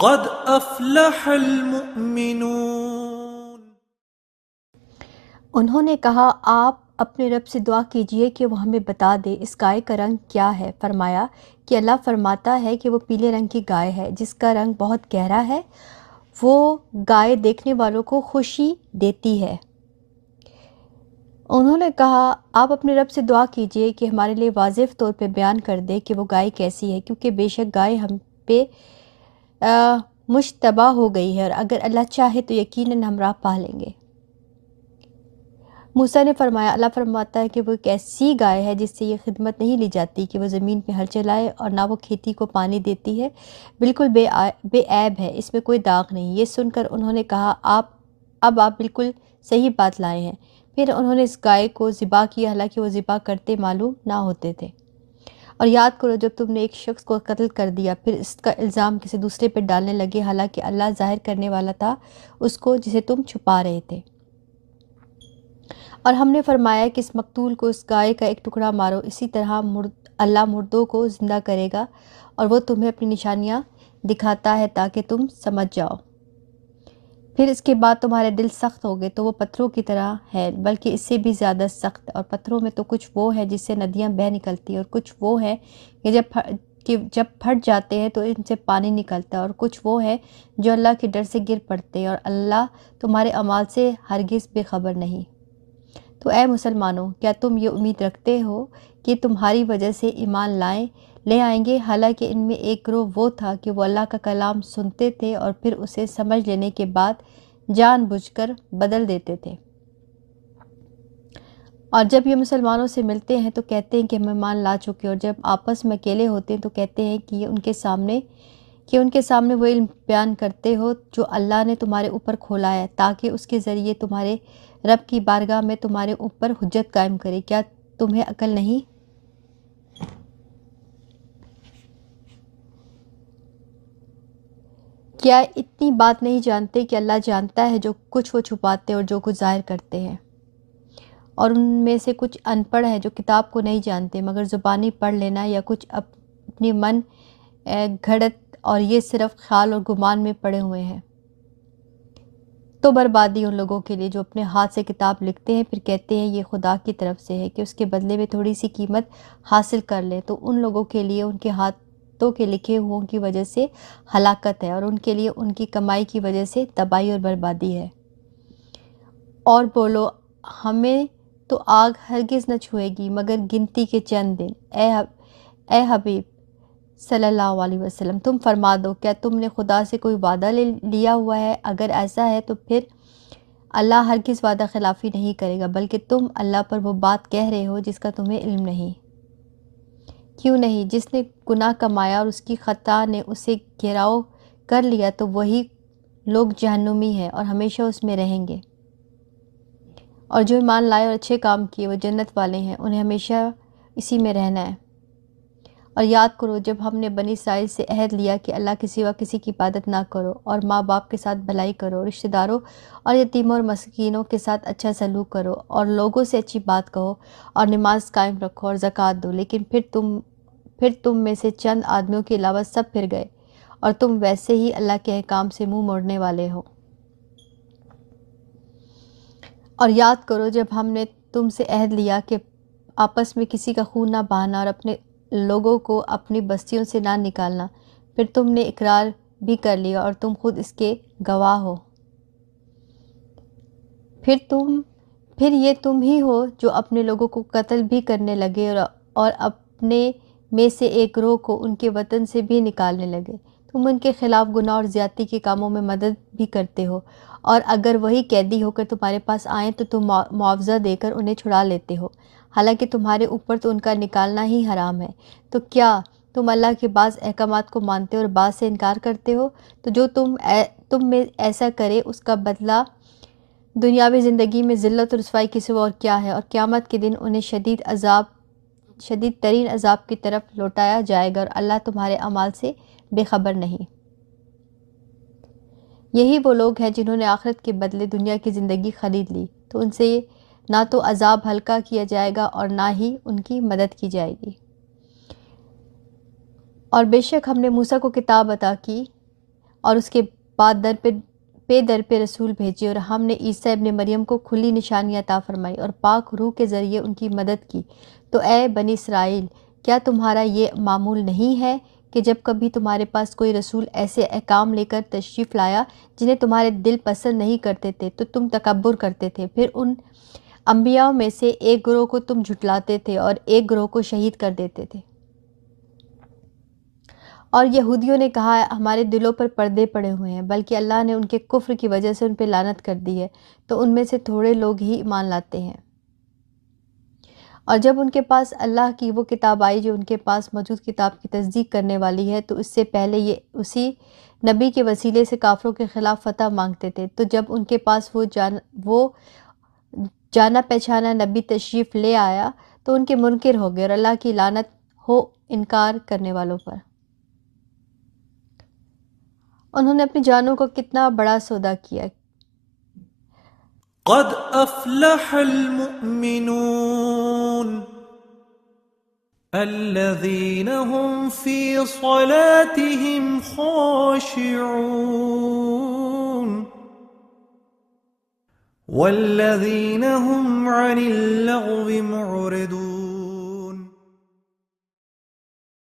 قد افلح المؤمنون۔ انہوں نے کہا آپ اپنے رب سے دعا کیجئے کہ وہ ہمیں بتا دے اس گائے کا رنگ کیا ہے۔ فرمایا کہ اللہ فرماتا ہے کہ وہ پیلے رنگ کی گائے ہے جس کا رنگ بہت گہرا ہے، وہ گائے دیکھنے والوں کو خوشی دیتی ہے۔ انہوں نے کہا آپ اپنے رب سے دعا کیجئے کہ ہمارے لیے واضح طور پہ بیان کر دے کہ وہ گائے کیسی ہے، کیونکہ بے شک گائے ہم پہ مشتبہ ہو گئی ہے، اور اگر اللہ چاہے تو یقیناً ہم راہ پا لیں گے۔ موسیٰ نے فرمایا اللہ فرماتا ہے کہ وہ ایک ایسی گائے ہے جس سے یہ خدمت نہیں لی جاتی کہ وہ زمین پہ ہل چلائے، اور نہ وہ کھیتی کو پانی دیتی ہے، بالکل بے عیب ہے، اس میں کوئی داغ نہیں۔ یہ سن کر انہوں نے کہا اب آپ بالکل صحیح بات لائے ہیں۔ پھر انہوں نے اس گائے کو ذبح کیا، حالانکہ وہ ذبح کرتے معلوم نہ ہوتے تھے۔ اور یاد کرو جب تم نے ایک شخص کو قتل کر دیا، پھر اس کا الزام کسی دوسرے پہ ڈالنے لگے، حالانکہ اللہ ظاہر کرنے والا تھا اس کو جسے تم چھپا رہے تھے۔ اور ہم نے فرمایا کہ اس مقتول کو اس گائے کا ایک ٹکڑا مارو، اسی طرح اللہ مردوں کو زندہ کرے گا، اور وہ تمہیں اپنی نشانیاں دکھاتا ہے تاکہ تم سمجھ جاؤ۔ پھر اس کے بعد تمہارے دل سخت ہو گئے تو وہ پتھروں کی طرح ہے، بلکہ اس سے بھی زیادہ سخت، اور پتھروں میں تو کچھ وہ ہے جس سے ندیاں بہہ نکلتی ہیں، اور کچھ وہ ہے کہ جب پھٹ جاتے ہیں تو ان سے پانی نکلتا ہے، اور کچھ وہ ہے جو اللہ کے ڈر سے گر پڑتے ہیں، اور اللہ تمہارے اعمال سے ہرگز بے خبر نہیں۔ تو اے مسلمانوں، کیا تم یہ امید رکھتے ہو کہ تمہاری وجہ سے ایمان لے آئیں گے، حالانکہ ان میں ایک گروہ وہ تھا کہ وہ اللہ کا کلام سنتے تھے اور پھر اسے سمجھ لینے کے بعد جان بوجھ کر بدل دیتے تھے، اور جب یہ مسلمانوں سے ملتے ہیں تو کہتے ہیں کہ ہم ایمان لا چکے، اور جب آپس میں اکیلے ہوتے ہیں تو کہتے ہیں کہ ان کے سامنے وہ علم بیان کرتے ہو جو اللہ نے تمہارے اوپر کھولا ہے، تاکہ اس کے ذریعے تمہارے رب کی بارگاہ میں تمہارے اوپر حجت قائم کرے۔ کیا تمہیں عقل نہیں؟ کیا اتنی بات نہیں جانتے کہ اللہ جانتا ہے جو کچھ وہ چھپاتے اور جو کچھ ظاہر کرتے ہیں؟ اور ان میں سے کچھ ان پڑھ ہیں جو کتاب کو نہیں جانتے مگر زبانی پڑھ لینا، یا کچھ اپنی من گھڑت، اور یہ صرف خیال اور گمان میں پڑے ہوئے ہیں۔ تو بربادی ان لوگوں کے لیے جو اپنے ہاتھ سے کتاب لکھتے ہیں پھر کہتے ہیں یہ خدا کی طرف سے ہے کہ اس کے بدلے میں تھوڑی سی قیمت حاصل کر لیں، تو ان لوگوں کے لیے ان کے ہاتھوں کے لکھے ہوں کی وجہ سے ہلاکت ہے، اور ان کے لیے ان کی کمائی کی وجہ سے تباہی اور بربادی ہے۔ اور بولو ہمیں تو آگ ہرگز نہ چھوئے گی مگر گنتی کے چند دن۔ اے حبیب صلی اللہ علیہ وسلم، تم فرما دو کیا تم نے خدا سے کوئی وعدہ لیا ہوا ہے؟ اگر ایسا ہے تو پھر اللہ ہرگز وعدہ خلافی نہیں کرے گا، بلکہ تم اللہ پر وہ بات کہہ رہے ہو جس کا تمہیں علم نہیں۔ کیوں نہیں؟ جس نے گناہ کمایا اور اس کی خطا نے اسے گھیراؤ کر لیا تو وہی لوگ جہنمی ہیں اور ہمیشہ اس میں رہیں گے، اور جو ایمان لائے اور اچھے کام کیے وہ جنت والے ہیں، انہیں ہمیشہ اسی میں رہنا ہے۔ اور یاد کرو جب ہم نے بنی اسرائیل سے عہد لیا کہ اللہ کے سوا کسی کی عبادت نہ کرو، اور ماں باپ کے ساتھ بھلائی کرو، رشتہ داروں اور یتیموں اور مسکینوں کے ساتھ اچھا سلوک کرو، اور لوگوں سے اچھی بات کہو، اور نماز قائم رکھو اور زکوٰۃ دو، لیکن پھر تم میں سے چند آدمیوں کے علاوہ سب پھر گئے، اور تم ویسے ہی اللہ کے احکام سے منہ موڑنے والے ہو۔ اور یاد کرو جب ہم نے تم سے عہد لیا کہ آپس میں کسی کا خون نہ بہانا اور اپنے لوگوں کو اپنی بستیوں سے نہ نکالنا، پھر تم نے اقرار بھی کر لیا اور تم خود اس کے گواہ ہو۔ پھر یہ تم ہی ہو جو اپنے لوگوں کو قتل بھی کرنے لگے اور اپنے میں سے ایک گروہ کو ان کے وطن سے بھی نکالنے لگے۔ تم ان کے خلاف گناہ اور زیادتی کے کاموں میں مدد بھی کرتے ہو، اور اگر وہی قیدی ہو کر تمہارے پاس آئیں تو تم معاوضہ دے کر انہیں چھڑا لیتے ہو، حالانکہ تمہارے اوپر تو ان کا نکالنا ہی حرام ہے۔ تو کیا تم اللہ کے بعض احکامات کو مانتے ہو اور بعض سے انکار کرتے ہو؟ تو جو تم میں ایسا کرے اس کا بدلہ دنیاوی زندگی میں ذلت اور رسوائی کے سوا اور کیا ہے، اور قیامت کے دن انہیں شدید ترین عذاب کی طرف لوٹایا جائے گا، اور اللہ تمہارے اعمال سے بے خبر نہیں۔ یہی وہ لوگ ہیں جنہوں نے آخرت کے بدلے دنیا کی زندگی خرید لی، تو ان سے نہ تو عذاب ہلکا کیا جائے گا اور نہ ہی ان کی مدد کی جائے گی۔ اور بے شک ہم نے موسیٰ کو کتاب عطا کی اور اس کے بعد در پہ رسول بھیجے، اور ہم نے عیسیٰ ابن مریم کو کھلی نشانیاں عطا فرمائی اور پاک روح کے ذریعے ان کی مدد کی۔ تو اے بنی اسرائیل، کیا تمہارا یہ معمول نہیں ہے کہ جب کبھی تمہارے پاس کوئی رسول ایسے احکام لے کر تشریف لایا جنہیں تمہارے دل پسند نہیں کرتے تھے تو تم تکبر کرتے تھے، پھر ان انبیاء میں سے ایک گروہ کو تم جھٹلاتے تھے اور ایک گروہ کو شہید کر دیتے تھے؟ اور یہودیوں نے کہا ہمارے دلوں پر پردے پڑے ہوئے ہیں، بلکہ اللہ نے ان کے کفر کی وجہ سے ان پہ لعنت کر دی ہے، تو ان میں سے تھوڑے لوگ ہی ایمان لاتے ہیں۔ اور جب ان کے پاس اللہ کی وہ کتاب آئی جو ان کے پاس موجود کتاب کی تصدیق کرنے والی ہے، تو اس سے پہلے یہ اسی نبی کے وسیلے سے کافروں کے خلاف فتح مانگتے تھے۔ تو جب ان کے پاس وہ جانا پہچانا نبی تشریف لے آیا تو ان کے منکر ہو گئے، اور اللہ کی لعنت ہو انکار کرنے والوں پر۔ انہوں نے اپنی جانوں کو کتنا بڑا سودا کیا۔ قد افلح المؤمنون الذين هم في صلاتهم خاشعون والذين هم عن اللغو معرضون